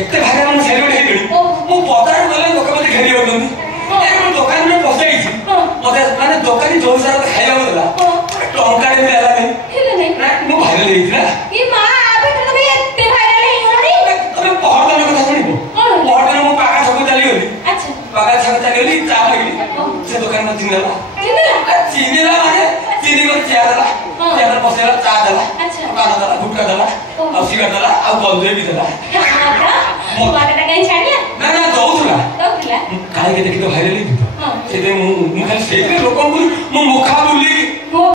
एते भाइराल मैं सेलिब्रिटी हेगणी मु पदार गले लोक मते घेरी होगनी ए मु दुकान में पहुंचाई छी मते माने दुकानी जो सारा खाइया होला टंका रे मिला नहीं ना मु भाइराल हेई ना ये मां आबे तुम एते भाइराल हेई होनी तमे पहरदन कथा सुनिबो पहरदन मु पाका छक चली गली अच्छा पाका छक चली गली चा लगली से दुकान में चिनेला चिनेला माने चीनी को चेयर दला चेयर बसेला चा दला पान दला गुटका दला और सिगारेट दला और बंदे भी दला मो बाटा कहीं छाड़िया ना ना दौथला काहे के देखि तो भाइराल ही दितो से मु खाली से लोक मु मुखा बोली